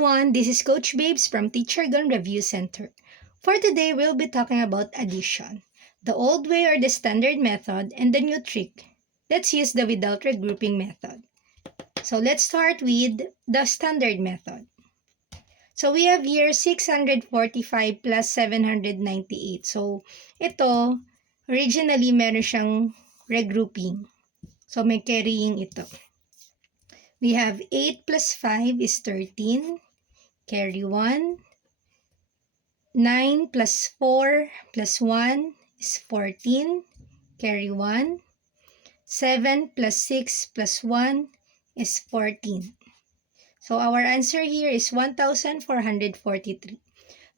everyone, this is Coach Babes from Teacher Gun Review Center. For today, we'll be talking about addition, the old way or the standard method, and the new trick. Let's use the without regrouping method. So let's start with the standard method. So we have here 645 plus 798. So ito, originally meron siyang regrouping. So may carrying ito. We have 8 plus 5 is 13. Carry 1. 9 plus 4 plus 1 is 14. Carry 1. 7 plus 6 plus 1 is 14. So our answer here is 1,443.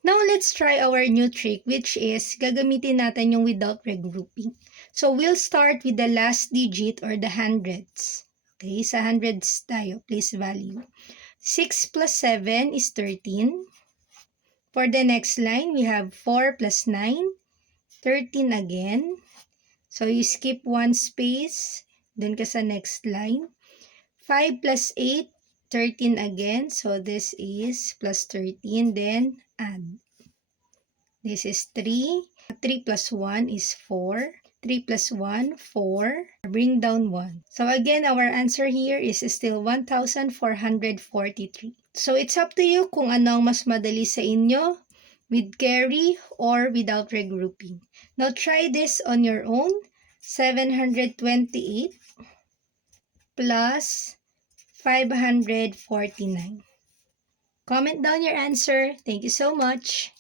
Now let's try our new trick, which is gagamitin natin yung without regrouping. So we'll start with the last digit or the hundreds. Okay, sa hundreds tayo, place value. 6 plus 7 is 13. For the next line, we have 4 plus 9, 13 again. So you skip one space, dun ka sa next line. 5 plus 8, 13 again. So this is plus 13, then add. This is 3. 3 plus 1 is 4. 3 plus 1, 4. Bring down 1. So again, our answer here is still 1,443. So it's up to you kung ano ang mas madali sa inyo, with carry or without regrouping. Now try this on your own. 728 plus 549. Comment down your answer. Thank you so much.